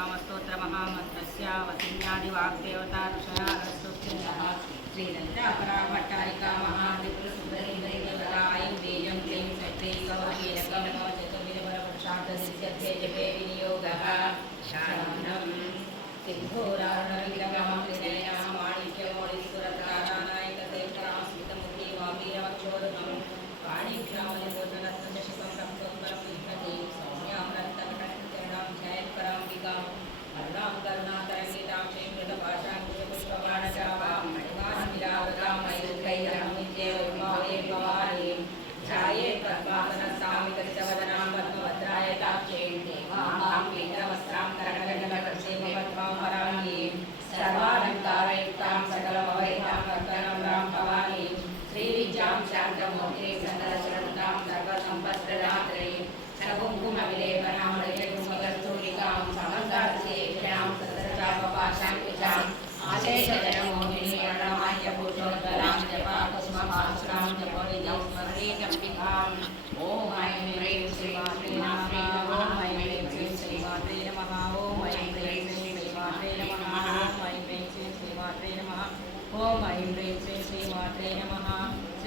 నామస్తోత్ర మహామంత్రస్య వసిన్యాది వాగ్దేవతా ఋషయా రస్తోక్షిణ శ్రీలలిత అపరాభట్టారిక మహావిప్రసుందరీరాయం బీజం క్లీం సత్యైకమేకం జపే జపే వినియోగ శాంతం సిద్ధోరాణవిగమం వాణిజ్యం సౌమ్యామ్ర ध्यान पराम्बिकां हरिणां करुणातरङ्गितां क्षीं कृतपाशां कृतपुष्पबाणशावां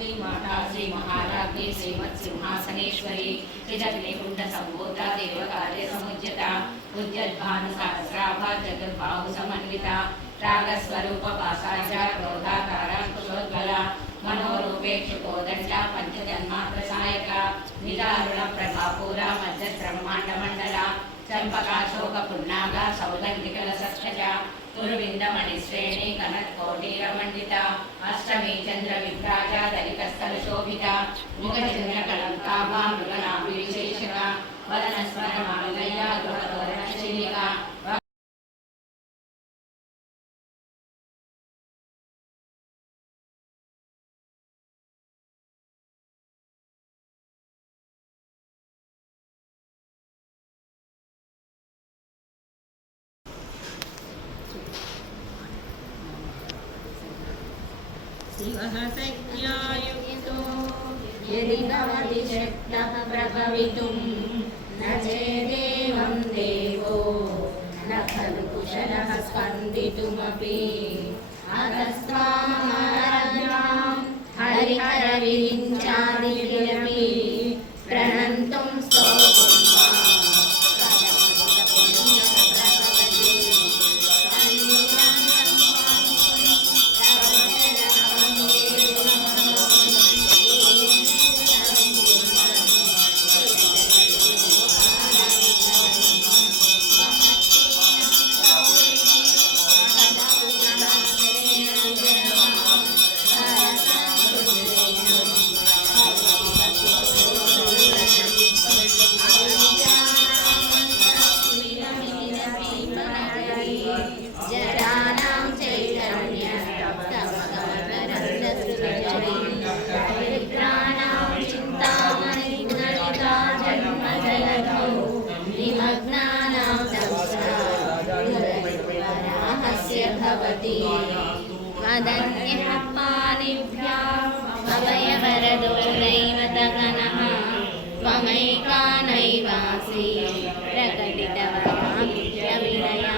श्रीमाता श्रीमहाराज्ञी श्रीमत्सिंहासनेश्वरी त्रिजग्निकुण्डसम्भूता देवकार्यसमुज्यता उद्यद्भानुसहस्राभा जगद्बाहुसमन्विता ಚಂಪಕಾಶೋಕಪುನ್ನಾಗ ಸೌಗಂಧಿಕಲ ಸಕ್ಷಜ ತುರುವಿಂದಮಣಿಶ್ರೇಣಿ ಕನತ್ಕೋಟಿರಮಂಡಿತ ಅಷ್ಟಮಿ ಚಂದ್ರ ವಿಭ್ರಾಜ ದಲಿತಸ್ಥಲ ಶೋಭಿತ ಮುಖಚಂದ್ರ ಕಳಂಕಾಭ ಮೃಗನಾಭಿ ವಿಶೇಷಣ ವದನಸ್ಮರ ಮಾಲಯ ಗೃಹದ शिवः शक्यायुक्तो यदि भवति शक्तः प्रभवितुं न चेदेवं देवो न खलु कुशलः स्पन्दितुमपि अगस्त्वामाराध्यां हरिहरविरिञ्चादिभिरपि भवति वदन्यः पाणिभ्याम् अभयवरदोर्नैव तगनः त्वमैका नैवासि प्रकटितवराभिविनया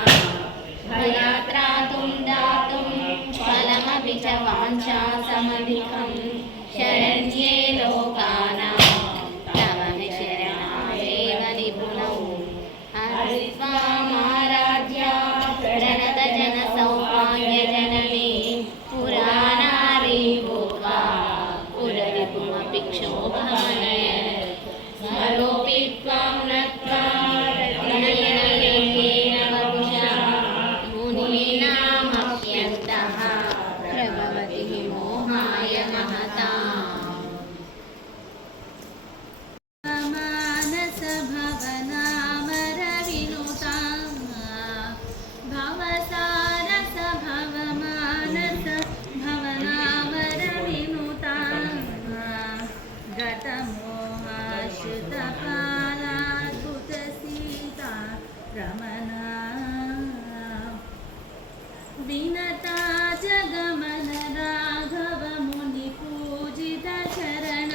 भयात्रातुं दातुं फलमपि च वाञ्छा समधिकं शरण्ये लोकानां గమన వినతా జగమన రాఘవ ముని పూజిత చరణ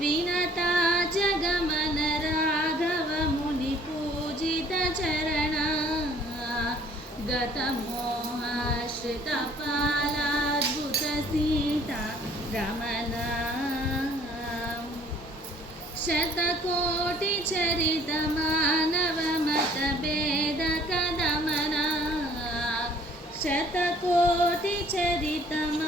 వినతా జగమన రాఘవ ముని పూజిత చరణ గతమోహాశ్రిత పాలాద్భుత సీత రమణ శతకోటి చరితం పేద కదమనా శతకోటి చరితమ?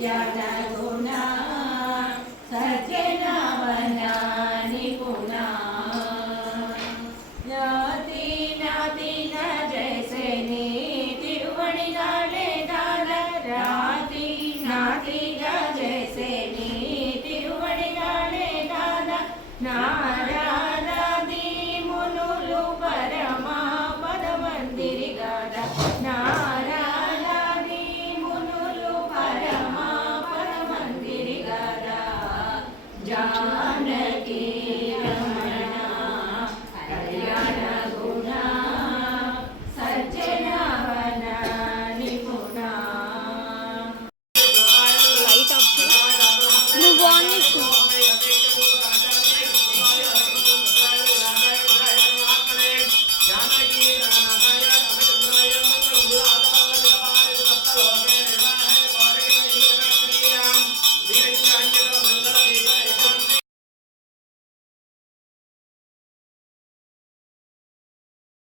Yeah, dad.